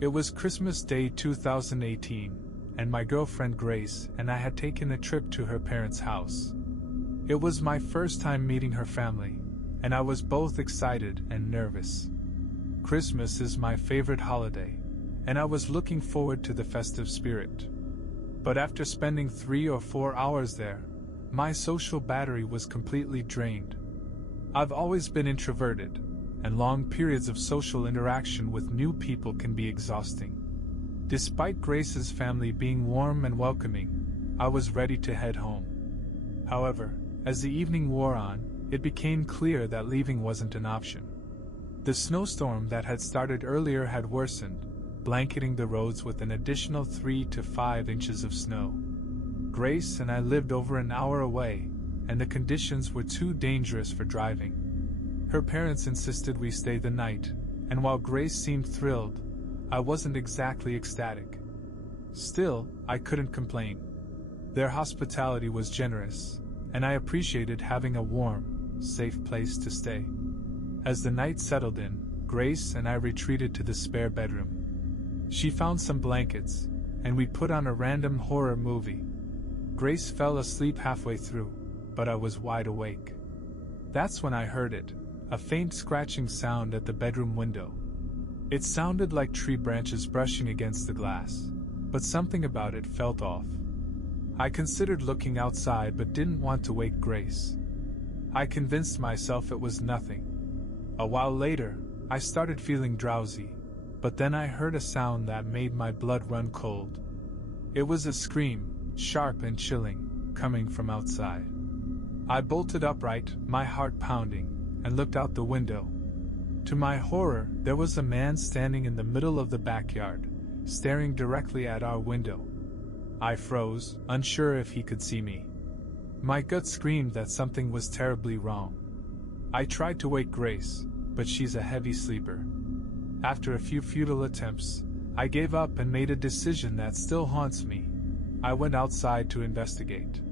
It was Christmas Day 2018, and my girlfriend Grace and I had taken a trip to her parents' house. It was my first time meeting her family, and I was both excited and nervous. Christmas is my favorite holiday, and I was looking forward to the festive spirit. But after spending 3 or 4 hours there, my social battery was completely drained. I've always been introverted, and long periods of social interaction with new people can be exhausting. Despite Grace's family being warm and welcoming, I was ready to head home. However, as the evening wore on, it became clear that leaving wasn't an option. The snowstorm that had started earlier had worsened, blanketing the roads with an additional 3 to 5 inches of snow. Grace and I lived over an hour away, and the conditions were too dangerous for driving. Her parents insisted we stay the night, and while Grace seemed thrilled, I wasn't exactly ecstatic. Still, I couldn't complain. Their hospitality was generous, and I appreciated having a warm, safe place to stay. As the night settled in, Grace and I retreated to the spare bedroom. She found some blankets, and we put on a random horror movie. Grace fell asleep halfway through, but I was wide awake. That's when I heard it, a faint scratching sound at the bedroom window. It sounded like tree branches brushing against the glass, but something about it felt off. I considered looking outside but didn't want to wake Grace. I convinced myself it was nothing. A while later, I started feeling drowsy, but then I heard a sound that made my blood run cold. It was a scream, sharp and chilling, coming from outside. I bolted upright, my heart pounding, and looked out the window. To my horror, there was a man standing in the middle of the backyard, staring directly at our window. I froze, unsure if he could see me. My gut screamed that something was terribly wrong. I tried to wake Grace, but she's a heavy sleeper. After a few futile attempts, I gave up and made a decision that still haunts me. I went outside to investigate.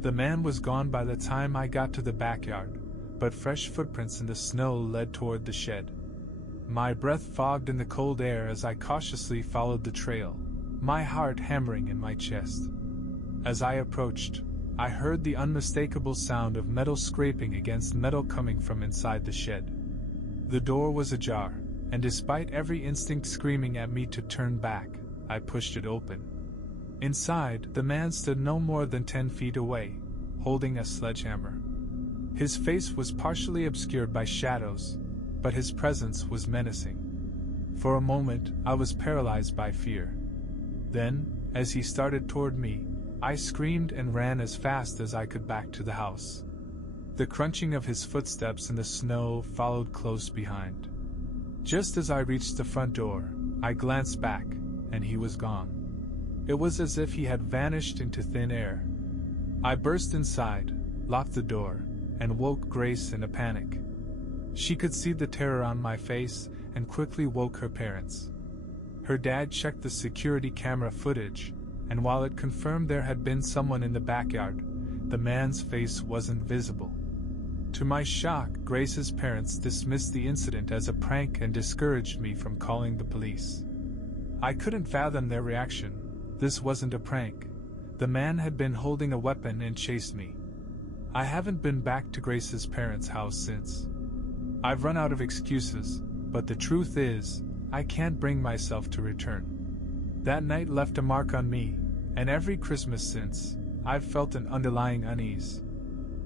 The man was gone by the time I got to the backyard, but fresh footprints in the snow led toward the shed. My breath fogged in the cold air as I cautiously followed the trail, my heart hammering in my chest. As I approached, I heard the unmistakable sound of metal scraping against metal coming from inside the shed. The door was ajar, and despite every instinct screaming at me to turn back, I pushed it open. Inside, the man stood no more than 10 feet away, holding a sledgehammer. His face was partially obscured by shadows, but his presence was menacing. For a moment, I was paralyzed by fear. Then, as he started toward me, I screamed and ran as fast as I could back to the house. The crunching of his footsteps in the snow followed close behind. Just as I reached the front door, I glanced back, and he was gone. It was as if he had vanished into thin air. I burst inside, locked the door, and woke Grace in a panic. She could see the terror on my face and quickly woke her parents. Her dad checked the security camera footage, and while it confirmed there had been someone in the backyard, the man's face wasn't visible. To my shock, Grace's parents dismissed the incident as a prank and discouraged me from calling the police. I couldn't fathom their reaction. This wasn't a prank. The man had been holding a weapon and chased me. I haven't been back to Grace's parents' house since. I've run out of excuses, but the truth is, I can't bring myself to return. That night left a mark on me, and every Christmas since, I've felt an underlying unease.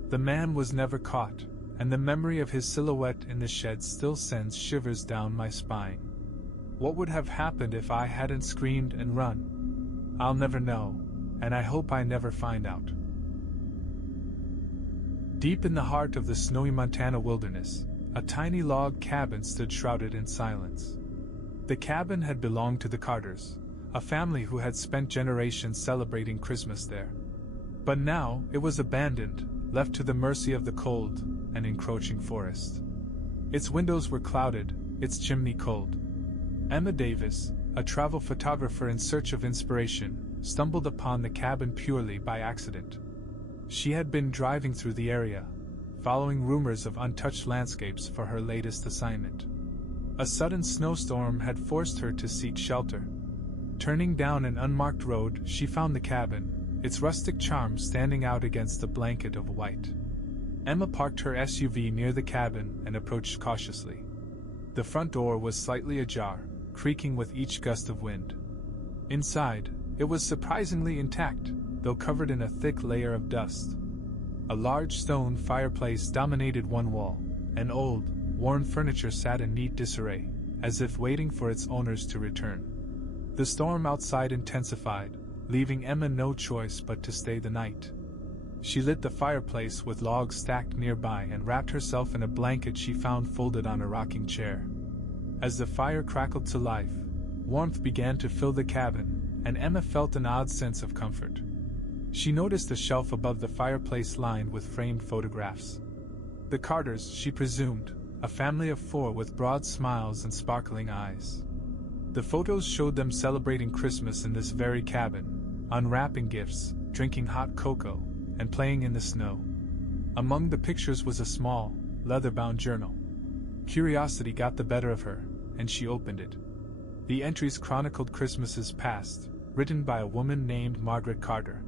The man was never caught, and the memory of his silhouette in the shed still sends shivers down my spine. What would have happened if I hadn't screamed and run? I'll never know, and I hope I never find out. Deep in the heart of the snowy Montana wilderness, a tiny log cabin stood shrouded in silence. The cabin had belonged to the Carters, a family who had spent generations celebrating Christmas there. But now it was abandoned, left to the mercy of the cold and encroaching forest. Its windows were clouded, its chimney cold. Emma Davis, a travel photographer in search of inspiration, stumbled upon the cabin purely by accident. She had been driving through the area, following rumors of untouched landscapes for her latest assignment. A sudden snowstorm had forced her to seek shelter. Turning down an unmarked road, she found the cabin, its rustic charm standing out against a blanket of white. Emma parked her SUV near the cabin and approached cautiously. The front door was slightly ajar, creaking with each gust of wind. Inside, it was surprisingly intact, though covered in a thick layer of dust. A large stone fireplace dominated one wall, and old, worn furniture sat in neat disarray, as if waiting for its owners to return. The storm outside intensified, leaving Emma no choice but to stay the night. She lit the fireplace with logs stacked nearby and wrapped herself in a blanket she found folded on a rocking chair. As the fire crackled to life, warmth began to fill the cabin, and Emma felt an odd sense of comfort. She noticed a shelf above the fireplace lined with framed photographs. The Carters, she presumed, a family of 4 with broad smiles and sparkling eyes. The photos showed them celebrating Christmas in this very cabin, unwrapping gifts, drinking hot cocoa, and playing in the snow. Among the pictures was a small, leather-bound journal. Curiosity got the better of her, and she opened it. The entries chronicled Christmases past, written by a woman named Margaret Carter.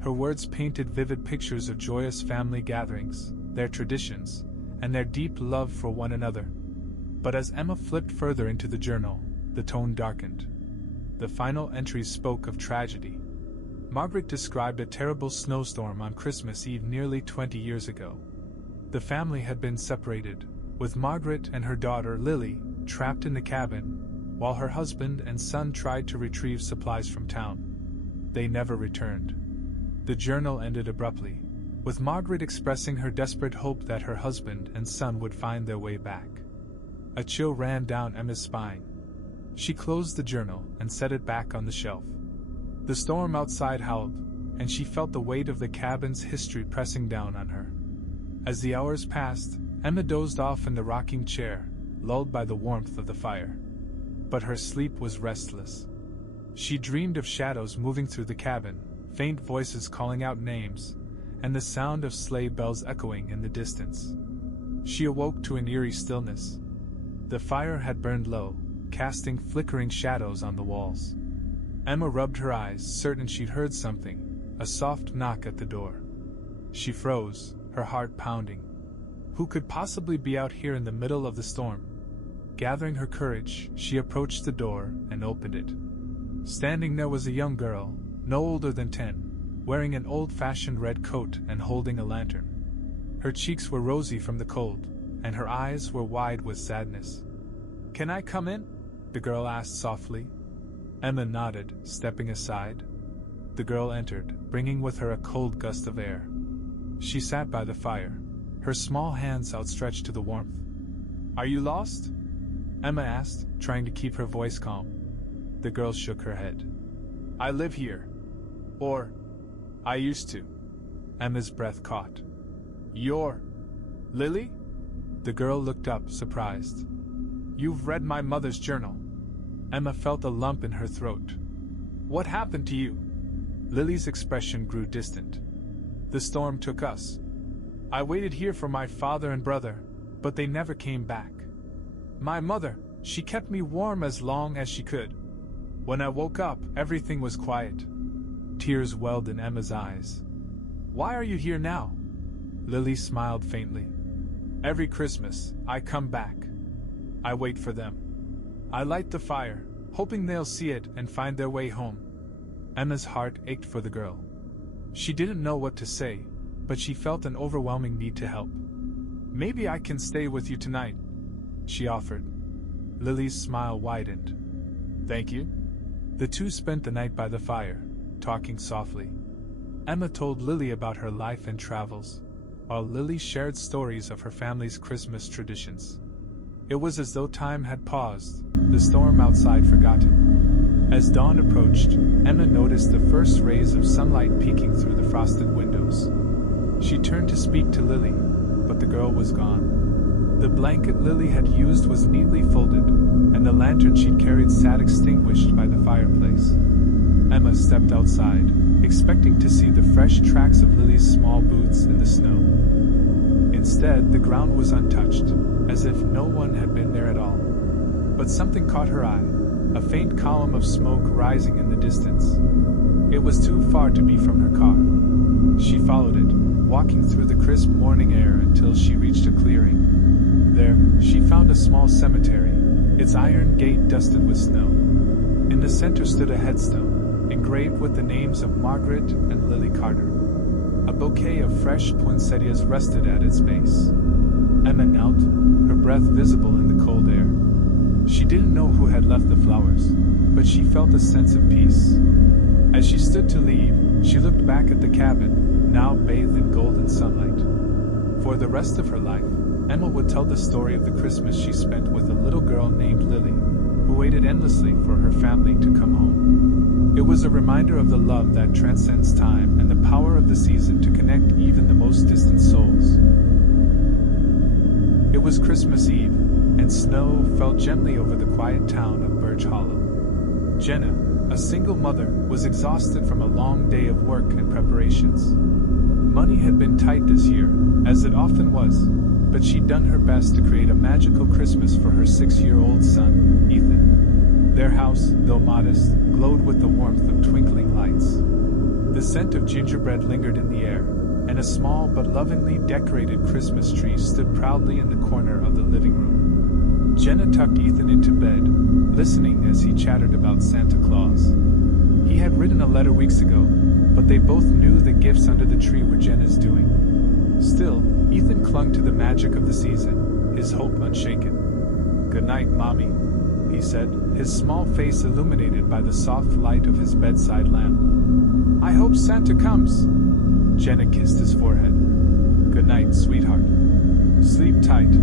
Her words painted vivid pictures of joyous family gatherings, their traditions, and their deep love for one another. But as Emma flipped further into the journal, the tone darkened. The final entries spoke of tragedy. Margaret described a terrible snowstorm on Christmas Eve nearly 20 years ago. The family had been separated, with Margaret and her daughter Lily trapped in the cabin, while her husband and son tried to retrieve supplies from town. They never returned. The journal ended abruptly, with Margaret expressing her desperate hope that her husband and son would find their way back. A chill ran down Emma's spine. She closed the journal and set it back on the shelf. The storm outside howled, and she felt the weight of the cabin's history pressing down on her. As the hours passed, Emma dozed off in the rocking chair, lulled by the warmth of the fire. But her sleep was restless. She dreamed of shadows moving through the cabin, faint voices calling out names, and the sound of sleigh bells echoing in the distance. She awoke to an eerie stillness. The fire had burned low, casting flickering shadows on the walls. Emma rubbed her eyes, certain she'd heard something, a soft knock at the door. She froze, her heart pounding. Who could possibly be out here in the middle of the storm? Gathering her courage, she approached the door and opened it. Standing there was a young girl, no older than 10, wearing an old-fashioned red coat and holding a lantern. Her cheeks were rosy from the cold, and her eyes were wide with sadness. "Can I come in?" the girl asked softly. Emma nodded, stepping aside. The girl entered, bringing with her a cold gust of air. She sat by the fire, her small hands outstretched to the warmth. "Are you lost?" Emma asked, trying to keep her voice calm. The girl shook her head. "I live here. Or, I used to." Emma's breath caught. "You're Lily?" The girl looked up, surprised. "You've read my mother's journal." Emma felt a lump in her throat. "What happened to you?" Lily's expression grew distant. "The storm took us. I waited here for my father and brother, but they never came back. My mother, she kept me warm as long as she could. When I woke up, everything was quiet." Tears welled in Emma's eyes. "Why are you here now?" Lily smiled faintly. "Every Christmas, I come back. I wait for them. I light the fire, hoping they'll see it and find their way home." Emma's heart ached for the girl. She didn't know what to say, but she felt an overwhelming need to help. "Maybe I can stay with you tonight," she offered. Lily's smile widened. "Thank you." The two spent the night by the fire, talking softly. Emma told Lily about her life and travels, while Lily shared stories of her family's Christmas traditions. It was as though time had paused, the storm outside forgotten. As dawn approached, Emma noticed the first rays of sunlight peeking through the frosted windows. She turned to speak to Lily, but the girl was gone. The blanket Lily had used was neatly folded, and the lantern she'd carried sat extinguished by the fireplace. Emma stepped outside, expecting to see the fresh tracks of Lily's small boots in the snow. Instead, the ground was untouched, as if no one had been there at all. But something caught her eye, a faint column of smoke rising in the distance. It was too far to be from her car. She followed it, walking through the crisp morning air until she reached a clearing. There, she found a small cemetery, its iron gate dusted with snow. In the center stood a headstone, engraved with the names of Margaret and Lily Carter. A bouquet of fresh poinsettias rested at its base. Emma knelt, her breath visible in the cold air. She didn't know who had left the flowers, but she felt a sense of peace. As she stood to leave, she looked back at the cabin, now bathed in golden sunlight. For the rest of her life, Emma would tell the story of the Christmas she spent with a little girl named Lily, who waited endlessly for her family to come home. It was a reminder of the love that transcends time and the power of the season to connect even the most distant souls. It was Christmas Eve, and snow fell gently over the quiet town of Birch Hollow. Jenna, a single mother, was exhausted from a long day of work and preparations. Money had been tight this year, as it often was, but she'd done her best to create a magical Christmas for her 6-year-old son, Ethan. Their house, though modest, glowed with the warmth of twinkling lights. The scent of gingerbread lingered in the air, and a small but lovingly decorated Christmas tree stood proudly in the corner of the living room. Jenna tucked Ethan into bed, listening as he chattered about Santa Claus. He had written a letter weeks ago, but they both knew the gifts under the tree were Jenna's doing. Still, Ethan clung to the magic of the season, his hope unshaken. "Good night, Mommy," he said, his small face illuminated by the soft light of his bedside lamp. "I hope Santa comes." Jenna kissed his forehead. "Good night, sweetheart. Sleep tight."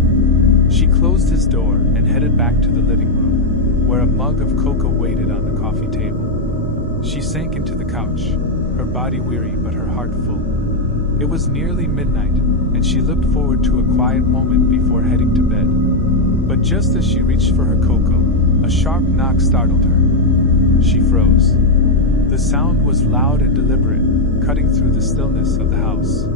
She closed his door and headed back to the living room, where a mug of cocoa waited on the coffee table. She sank into the couch, her body weary but her heart full. It was nearly midnight, and she looked forward to a quiet moment before heading to bed. But just as she reached for her cocoa, a sharp knock startled her. She froze. The sound was loud and deliberate, cutting through the stillness of the house.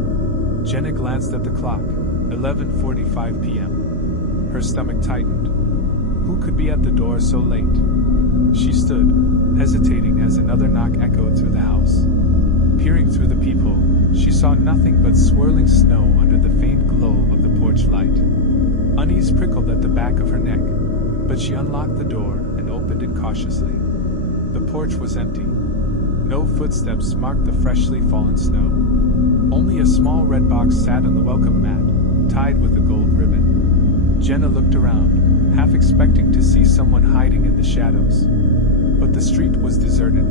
Jenna glanced at the clock, 11:45 p.m. Her stomach tightened. Who could be at the door so late? She stood, hesitating as another knock echoed through the house. Peering through the peephole, she saw nothing but swirling snow under the faint glow of the porch light. Unease prickled at the back of her neck, but she unlocked the door and opened it cautiously. The porch was empty. No footsteps marked the freshly fallen snow. Only a small red box sat on the welcome mat, tied with a gold ribbon. Jenna looked around, half expecting to see someone hiding in the shadows. But the street was deserted.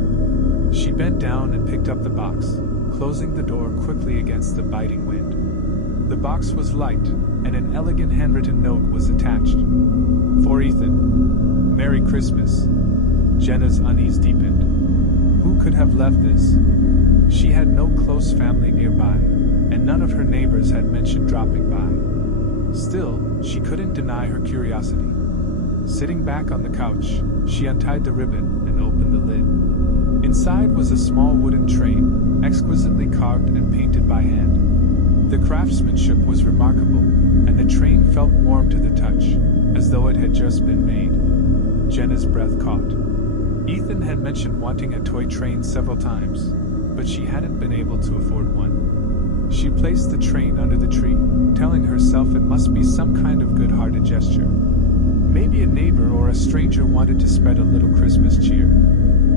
She bent down and picked up the box, closing the door quickly against the biting wind. The box was light, and an elegant handwritten note was attached. "For Ethan. Merry Christmas." Jenna's unease deepened. Who could have left this? She had no close family nearby, and none of her neighbors had mentioned dropping by. Still, she couldn't deny her curiosity. Sitting back on the couch, she untied the ribbon and opened the lid. Inside was a small wooden train, exquisitely carved and painted by hand. The craftsmanship was remarkable, and the train felt warm to the touch, as though it had just been made. Jenna's breath caught. Ethan had mentioned wanting a toy train several times, but she hadn't been able to afford one. She placed the train under the tree, telling herself it must be some kind of good-hearted gesture. Maybe a neighbor or a stranger wanted to spread a little Christmas cheer.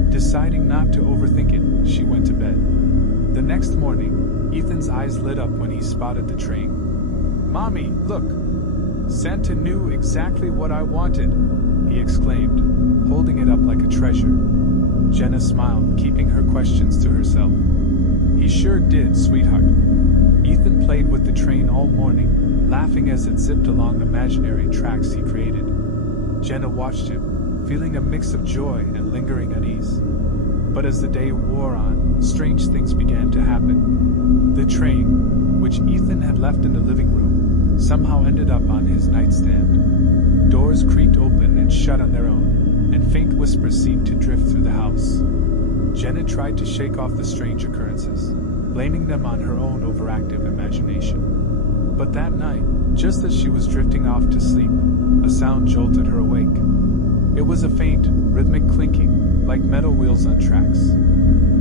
Deciding not to overthink it, she went to bed. The next morning, Ethan's eyes lit up when he spotted the train. "Mommy, look! Santa knew exactly what I wanted," he exclaimed, holding it up like a treasure. Jenna smiled, keeping her questions to herself. "He sure did, sweetheart." Ethan played with the train all morning, laughing as it zipped along imaginary tracks he created. Jenna watched him, feeling a mix of joy and lingering unease. But as the day wore on, strange things began to happen. The train, which Ethan had left in the living room, somehow ended up on his nightstand. Doors creaked open and shut on their own, and faint whispers seemed to drift through the house. Jenna tried to shake off the strange occurrences, blaming them on her own overactive imagination. But that night, just as she was drifting off to sleep, a sound jolted her awake. It was a faint, rhythmic clinking, like metal wheels on tracks.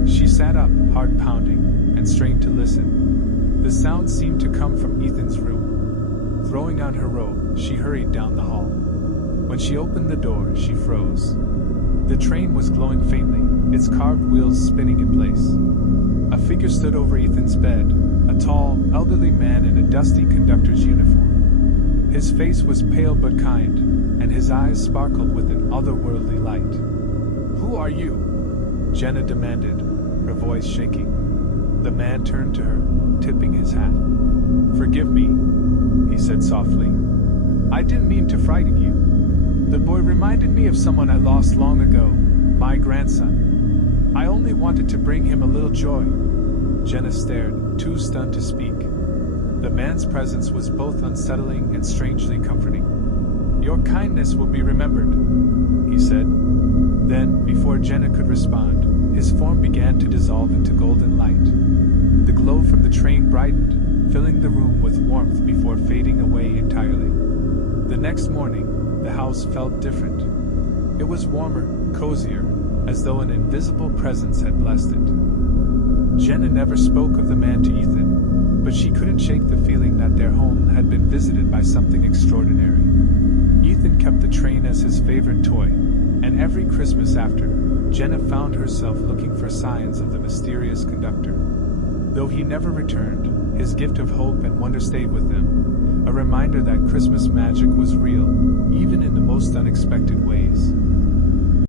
She sat up, heart pounding, and strained to listen. The sound seemed to come from Ethan's room. Throwing on her robe, she hurried down the hall. When she opened the door, she froze. The train was glowing faintly, its carved wheels spinning in place. A figure stood over Ethan's bed, a tall, elderly man in a dusty conductor's uniform. His face was pale but kind, and his eyes sparkled with an otherworldly light. "Who are you?" Jenna demanded, her voice shaking. The man turned to her, tipping his hat. "Forgive me," he said softly. "I didn't mean to frighten you. The boy reminded me of someone I lost long ago, my grandson. I only wanted to bring him a little joy." Jenna stared, too stunned to speak. The man's presence was both unsettling and strangely comforting. "Your kindness will be remembered," he said. Then, before Jenna could respond, his form began to dissolve into golden light. The glow from the train brightened, filling the room with warmth before fading away entirely. The next morning, the house felt different. It was warmer, cozier, as though an invisible presence had blessed it. Jenna never spoke of the man to Ethan, but she couldn't shake the feeling that their home had been visited by something extraordinary. Ethan kept the train as his favorite toy, and every Christmas after, Jenna found herself looking for signs of the mysterious conductor. Though he never returned, his gift of hope and wonder stayed with them, a reminder that Christmas magic was real, even in the most unexpected ways.